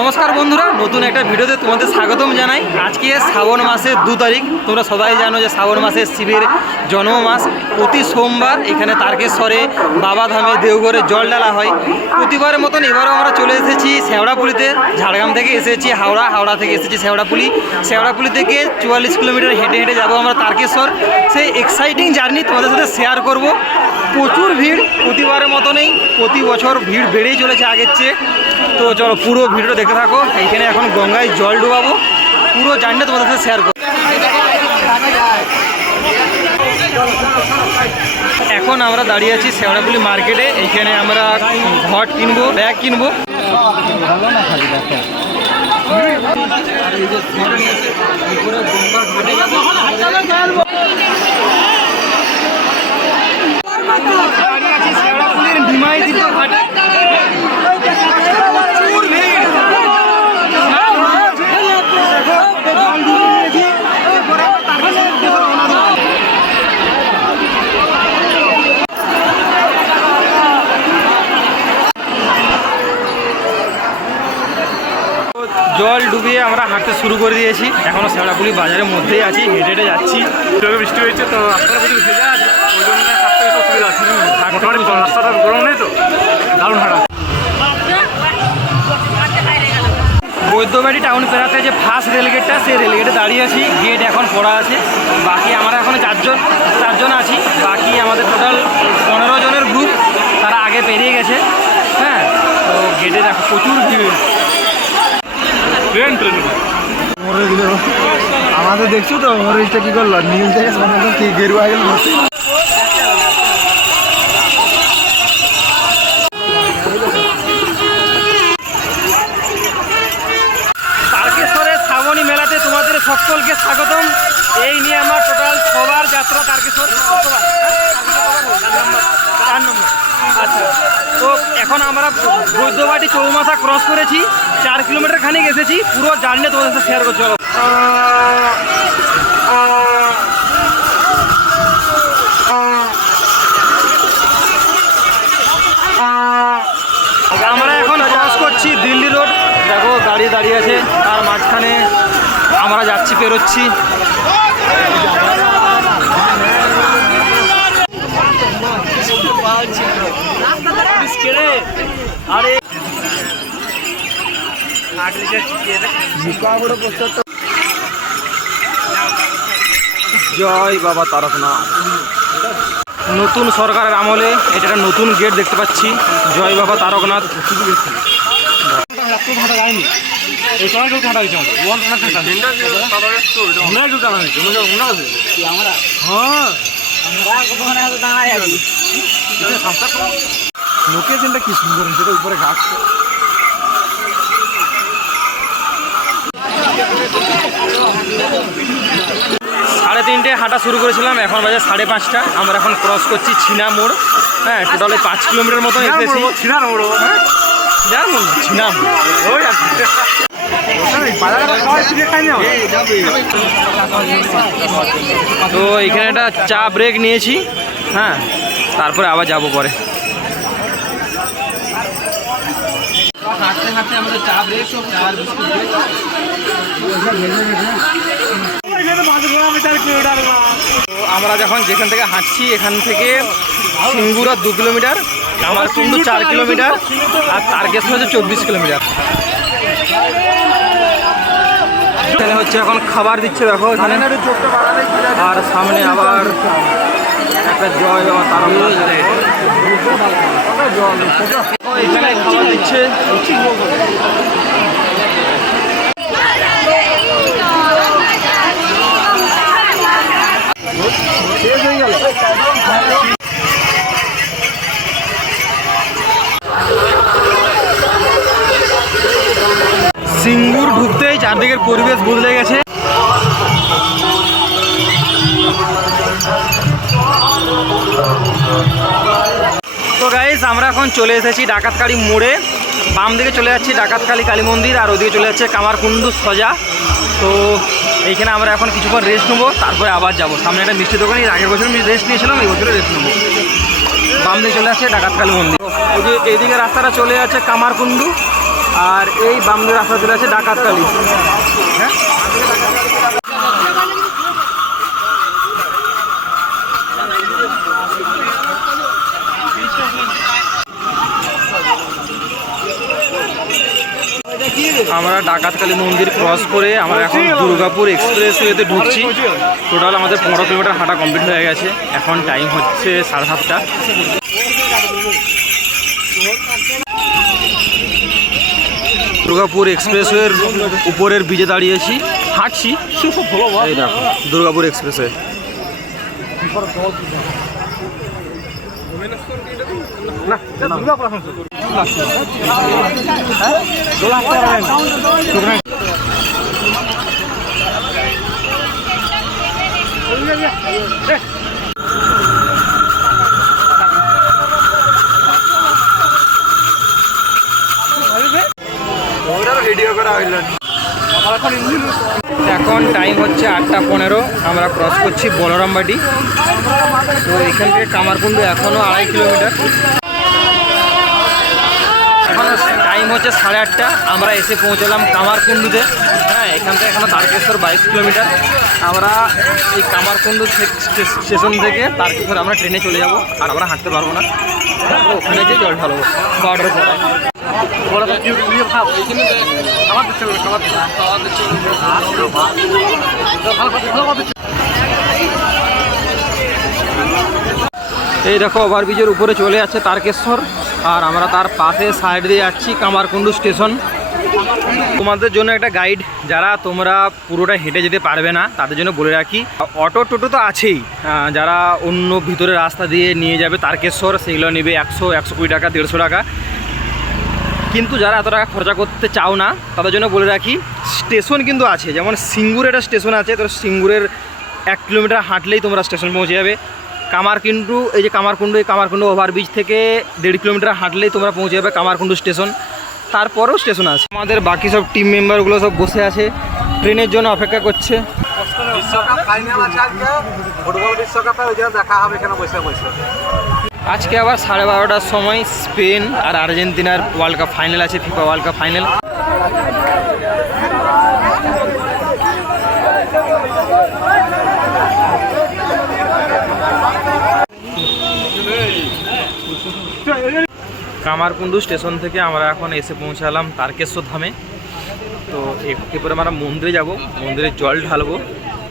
নমস্কার বন্ধুরা, নতুন একটা ভিডিওতে তোমাদের স্বাগতম জানাই। আজকে শ্রাবণ মাসের 2 তারিখ। তোমরা সবাই জানো যে শ্রাবণ মাসে শিবের জন্ম মাস। প্রতি সোমবার এখানে তারকেশ্বরে বাবাধামে দেওঘরে জল ঢালা হয়। প্রতিবারের মতন এবারও আমরা চলে এসেছি শেওড়াপুলিতে। ঝাড়গ্রাম থেকে এসেছি হাওড়া থেকে এসেছি শেওড়াপুলি থেকে 44 কিলোমিটার হেঁটে হেঁটে যাবো আমরা তারকেশ্বর। সেই এক্সাইটিং জার্নি তোমাদের সাথে শেয়ার করব। প্রচুর ভিড়, প্রতিবারের মতনই প্রতি বছর ভিড় বেড়েই চলেছে আগের চেয়ে। তো চলো পুরো ভিডিও দেখতে থাকো। এইখানে এখন গঙ্গায় জল ডোবাবো, পুরো জার্নিটা তোমাদের সাথে শেয়ার করবো। এখন আমরা দাঁড়িয়ে আছি শেওড়াপুলি মার্কেটে। এইখানে আমরা ঘট কিনবো, ব্যাগ কিনবো। শেওড়াপুলির ডিমাই তীর্থ ঘাটে জল ডুবিয়ে আমরা হাঁটতে শুরু করে দিয়েছি। এখনও শেওড়াপুলি বাজারের মধ্যেই আছি, হেঁটে হেঁটে যাচ্ছি। বৃষ্টি হয়েছে তো রাস্তাটা প্রচুর ভেজা আছে, ওই জন্য হাঁটতে একটু অসুবিধা আছে। মোটামুটি রাস্তাটা গরম নেই তো, দারুণ হাঁটা। বৈদ্যবাড়ি টাউন পেরাতে যে ফার্স্ট রেলগেটটা, সেই রেলগেটে দাঁড়িয়ে আছি। গেট এখন পড়া আছে। বাকি আমরা এখন চারজন আছি। বাকি আমাদের টোটাল 15 জনের গ্রুপ, তারা আগে পেরিয়ে গেছে। হ্যাঁ, তো গেটে দেখো প্রচুর ভিড়। ট্রেন আমাদের দেখছো তো ওরেজটা কি করলো, নীল থেকে একদম কি গেরুয়া গেল। তারকেশ্বরের শ্রাবণী মেলাতে তোমাদের সকলকে স্বাগতম। এই নিয়ে আমার টোটাল সবার যাত্রা তারকেশ্বর 4 নম্বর। আচ্ছা, তো এখন আমরা বৈদ্যবাটি চৌমাথা ক্রস করেছি, 4 কিলোমিটার খানিক এসেছি। পুরো জার্নি তোমাদের সাথে শেয়ার করছি। আমরা এখন ক্রস করছি দিল্লি রোড। দেখো গাড়ি দাঁড়িয়ে আছে, তার মাঝখানে আমরা যাচ্ছি, পেরোচ্ছি। আরে জয় বাবা তারকনাথ। নতুন সরকারের আমলে এটা একটা নতুন গেট দেখতে পাচ্ছি, জয় বাবা তারকনাথ। লোকেশনটা কি সুন্দর, সেটা উপরে ঘাট। 3:30 হাঁটা শুরু করেছিলাম, এখন বাজে 5:30। আমরা এখন ক্রস করছি ছিনা মোড়। হ্যাঁ, টোটাল 5 কিলোমিটার মতো এসেছি। ছিনার মোড়, হ্যাঁ ছিনা মোড়। তো এখানে একটা চা ব্রেক নিয়েছি। হ্যাঁ, তারপরে আবার যাবো পরে। হাঁটতে হাঁটতে আমাদের চা ব্রেক, চা বিস্কুট ব্রেক। আমরা যখন যেখান থেকে হাঁটছি, এখান থেকে সিঙ্গুরা 2 কিলোমিটার, কামারকুণ্ডু 4 কিলোমিটার, আর তারকেশ্বর হচ্ছে 24 কিলোমিটার। এখানে হচ্ছে এখন খাবার দিচ্ছে, দেখো এখানে। আর সামনে আবার একটা জয় বাবা তারকনাথ এখানে খাবার দিচ্ছে। সিঙ্গুর ঢুকতেই চারদিকের পরিবেশ বদলে গেছে। তো গাইস, আমরা এখন চলে এসেছি ডাকাতকালী মোড়ে। বাম দিকে চলে যাচ্ছি ডাকাতকালী কালী মন্দির, আর ওদিকে চলে যাচ্ছে কামারকুণ্ডু সোজা। তো এইখানে আমরা এখন কিছুক্ষণ রেস্ট নেবো, তারপরে আবার যাবো। সামনে একটা মিষ্টি দোকানে আগের বছর রেস্ট নিয়েছিলাম, এই বছরে রেস্ট নেবো। বাম দিকে চলে আসছে ডাকাতকালী মন্দির। ওই যে এইদিকে রাস্তাটা চলে যাচ্ছে কামারকুণ্ডু, আর এই বাম দিকে রাস্তা চলে আছে ডাকাতকালী। হ্যাঁ, আমরা ডাকাতকালী মন্দির ক্রস করে আমরা এখন দুর্গাপুর এক্সপ্রেসওয়েতে ঢুকছি। টোটাল আমাদের 15 কিলোমিটার হাঁটা কমপ্লিট হয়ে গেছে। এখন টাইম হচ্ছে 7:30। দুর্গাপুর এক্সপ্রেসওয়ের উপরের ব্রিজে দাঁড়িয়েছি, হাঁটছি। এই দেখো দুর্গাপুর এক্সপ্রেসওয়ে। এখন টাইম হচ্ছে 8:15। আমরা ক্রস করছি বলরামবাটি। তো এখান থেকে কামারকুণ্ডু এখনও 2.5 কিলোমিটার। এখন টাইম হচ্ছে 8:30। আমরা এসে পৌঁছলাম কামারকুণ্ডুতে। হ্যাঁ, এখান থেকে এখনও তারকেশ্বর 22 কিলোমিটার। আমরা এই কামারকুণ্ডু স্টেশন থেকে তারকেশ্বর আমরা ট্রেনে চলে যাব। আর আমরা হাঁটতে পারবো না, ওখানে যে জল ঢালবো বর্ডার পরে। এই দেখো ওভারব্রিজের উপরে চলে যাচ্ছে তারকেশ্বর, আর আমরা তার পাশে সাইড দিয়ে যাচ্ছি কামারকুণ্ডু স্টেশন। তোমাদের জন্য একটা গাইড, যারা তোমরা পুরোটা হেঁটে যেতে পারবে না তাদের জন্য বলে রাখি, অটো টোটো তো আছেই। যারা অন্য ভিতরে রাস্তা দিয়ে নিয়ে যাবে তারকেশ্বর, সেগুলো নেবে 100-120 টাকা, 150 টাকা। কিন্তু যারা এত টাকা খরচা করতে চাও না তাদের জন্য বলে রাখি, স্টেশন কিন্তু আছে। যেমন সিঙ্গুরের একটা স্টেশন আছে, তো সিঙ্গুরের 1 কিলোমিটার হাঁটলেই তোমরা স্টেশন পৌঁছে যাবে। কামারকুণ্ডু, এই যে কামারকুণ্ডু ওভারব্রিজ থেকে 1.5 কিলোমিটার হাঁটলেই তোমরা পৌঁছে যাবে কামারকুণ্ডু স্টেশন। তারপরেও স্টেশন আছে। আমাদের বাকি সব টিম মেম্বারগুলো সব বসে আছে, ট্রেনের জন্য অপেক্ষা করছে। বিশ্বকাপ ফাইনাল আছে আজকে, ফুটবল বিশ্বকাপে ওই জন্য দেখা হবে এখানে বসে বসে। আজকে আবার 12:30টার সময় স্পেন আর আর্জেন্টিনার ওয়ার্ল্ড কাপ ফাইনাল আছে, FIFA world cup final. Kamarkundu station থেকে আমরা এখন এসে পৌঁছালাম তারকেশ্বর ধামে। তো এরপরে আমরা মন্দিরে যাব, মন্দিরে জল ঢালবো।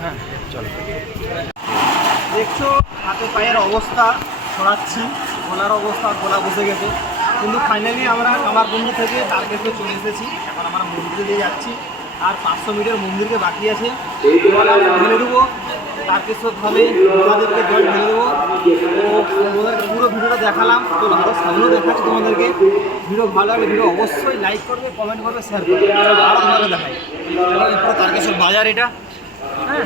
হ্যাঁ চলো। দেখছো হাতে পায়ের অবস্থা, ছড়াচ্ছি, গলার অবস্থা, গলা বসে গেছে। কিন্তু ফাইনালি আমরা কামারকুণ্ডু থেকে তারকেশ্বর চলে এসেছি। এখন আমরা মন্দিরে দিয়ে যাচ্ছি, আর 500 মিটার মন্দিরকে বাকি আছে। ঢেলে দেবো তারকেশ্বর ধামে, তোমাদেরকে জল ঢেলে দেবো। তো তোমাদেরকে পুরো ভিডিওটা দেখালাম, তো আরও সামনেও দেখাচ্ছি তোমাদেরকে। ভিডিও ভালো লাগলে ভিডিও অবশ্যই লাইক করবে, কমেন্ট করবে, শেয়ার করবে। আরও তোমাকে দেখাই পুরো তারকেশ্বর বাজার এটা। হ্যাঁ,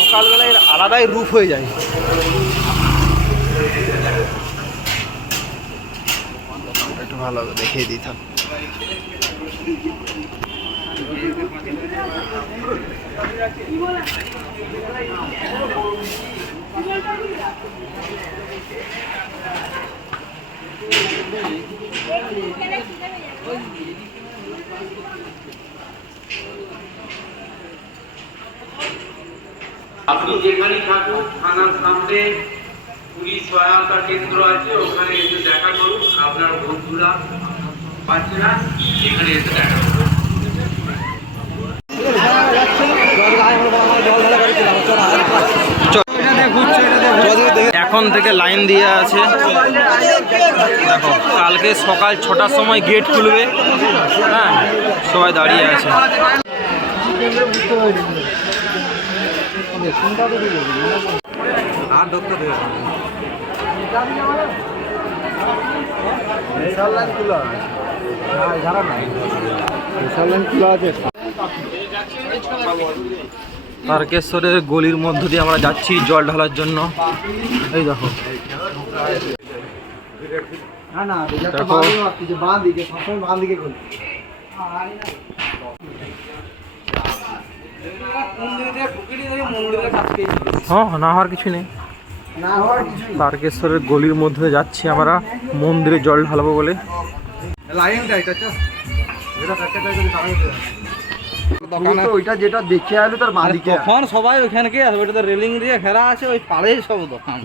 সকালবেলায় আলাদাই রূপ হয়ে যায়। একটু ভালো দেখিয়ে দিতাম। আপনি যেখানে থাকুন থানার সামনে পুলিশ সহায়তা কেন্দ্র আছে, ওখানে এসে দেখা করুন। আপনার বন্ধুরা বাচ্চারা এখানে এসে দেখা করুন। এখন থেকে লাইন দিয়ে আছে। দেখো কালকে সকাল 6টার সময় গেট খুলবে। হ্যাঁ, সবাই দাঁড়িয়ে আছে। আর ঢুকতে দেবে তারকেশ্বরের গলির মধ্য দিয়ে আমরা যাচ্ছি জল ঢালার জন্য। এই দেখো, হ্যাঁ না হওয়ার কিছু নেই। তারকেশ্বরের গলির মধ্যে যাচ্ছি আমরা মন্দিরে জল ঢালবো বলে। ওইটা যেটা দেখে আলো তার মালিকে তখন সবাই ওইখানকে আসবে, ওটা তো রেলিং দিয়ে ঘেরা আছে, ওই পাড়েই সব দোকান।